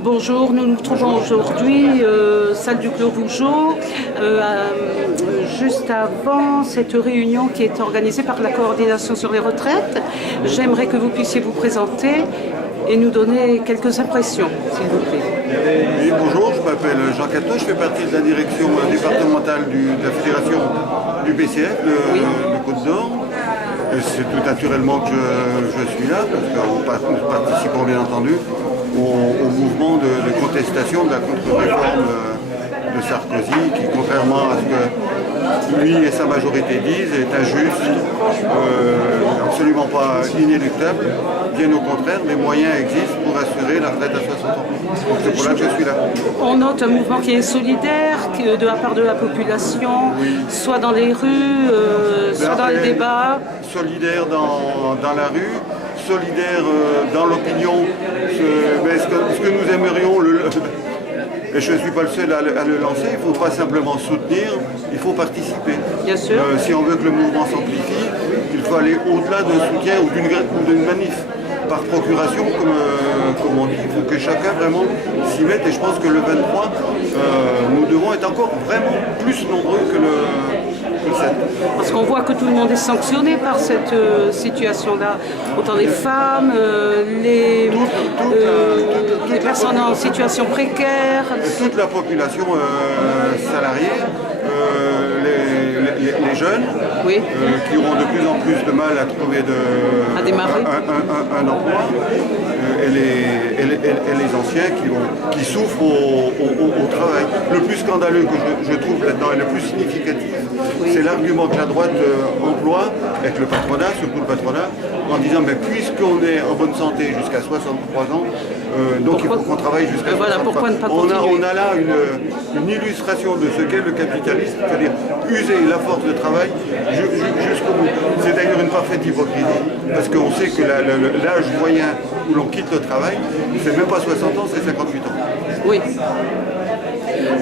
Bonjour, nous nous trouvons aujourd'hui salle du Clos Vougeot, juste avant cette réunion qui est organisée par la coordination sur les retraites. J'aimerais que vous puissiez vous présenter et nous donner quelques impressions, s'il vous plaît. Oui, bonjour, je m'appelle Jean Cateau, je fais partie de la direction départementale de la fédération du BCF de Côte d'Or. C'est tout naturellement que je suis là, parce que nous participons bien entendu au mouvement de contestation de la contre-réforme de Sarkozy, qui, contrairement à ce que lui et sa majorité disent, est injuste, absolument pas inéluctable. Bien au contraire, les moyens existent pour assurer la retraite à 60 ans. Donc c'est pour ça que je suis là. On note un mouvement qui est solidaire de la part de la population, soit dans les rues, soit dans les débats. Solidaire dans la rue, solidaire dans l'opinion. Ce que nous aimerions, et je ne suis pas le seul à le lancer, il ne faut pas simplement soutenir, il faut participer. Bien sûr. Si on veut que le mouvement s'amplifie, il faut aller au-delà d'un soutien ou d'une manif. Par procuration, comme on dit, il faut que chacun vraiment s'y mette. Et je pense que le 23, nous devons être encore vraiment plus nombreux que le 7. Parce qu'on voit que tout le monde est sanctionné par cette situation-là. Autant les femmes, les personnes en situation précaire. Toute la population salariée, les jeunes, oui. Qui auront de plus en plus de mal à trouver un emploi, et les anciens qui souffrent au travail. Le plus scandaleux que je trouve là-dedans et le plus significatif, c'est l'argument que la droite emploie avec le patronat, surtout le patronat, en disant mais puisqu'on est en bonne santé jusqu'à 63 ans, donc il faut qu'on travaille jusqu'à 63 ans. Pourquoi ne pas continuer ? On a là une illustration de ce qu'est le capitalisme, c'est-à-dire user la force de travail jusqu'au bout. C'est d'ailleurs une parfaite hypocrisie, parce qu'on sait que l'âge moyen où l'on quitte le travail, c'est même pas 60 ans, c'est 58 ans. Oui.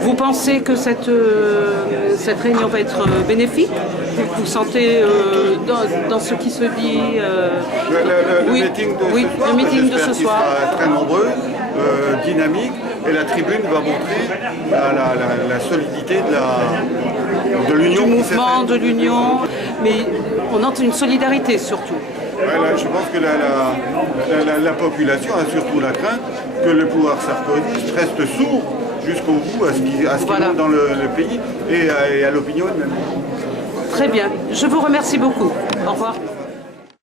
Vous pensez que cette réunion va être bénéfique ? Vous sentez dans ce qui se dit le meeting de ce soir, sera très nombreux, dynamique, et la tribune va montrer la solidité de l'union. Du mouvement, de l'union, mais on note une solidarité surtout. Je pense que la population a surtout la crainte que le pouvoir sarkozyste reste sourd jusqu'au bout à ce qui monte dans le pays et à l'opinion elle-même. Très bien. Je vous remercie beaucoup. Au revoir.